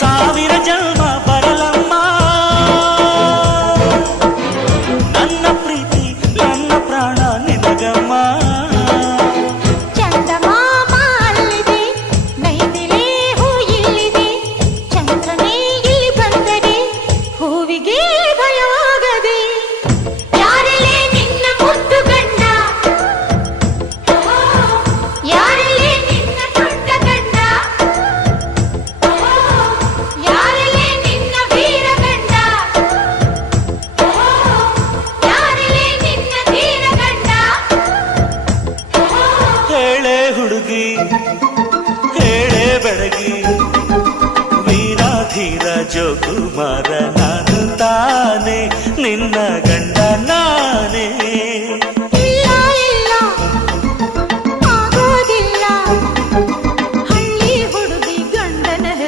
ಸಾವಿರ ಜನ್ಮ ಬರಲಮ್ಮ ನನ್ನ ಪ್ರೀತಿ ನನ್ನ ಪ್ರಾಣ ನಿನಗಮ್ಮ. ಚಂದಮಾಮ ಅಲ್ಲಿದೆ, ನೈದಿಲೆ ಹೂ ಇಲ್ಲಿದೆ, ಚಂದ್ರನೇ ಇಲ್ಲಿ ಬಂದರೆ ಹೂವಿಗೆ ಭಯವಾಗದೆ. ಯಾರಲ್ಲೇ ನಿನ್ನ ಮುದ್ದು ಗಂಡ, ಯಾರಲ್ಲೇ ನಿನ್ನ ದೊಡ್ಡ ಗಂಡ, ಯಾರಲ್ಲೇ ನಿನ್ನ ವೀರ ಗಂಡ, ಯಾರಲ್ಲೇ ನಿನ್ನ ಧೀರ ಗಂಡ. ಹೇಳೆ ಹುಡುಗಿ ಹೇಳೆ ಬೆಳಗಿ, ವೀರ ಧೀರ ಜೋಕುಮಾರ ನಾನು ತಾನೆ ನಿನ್ನ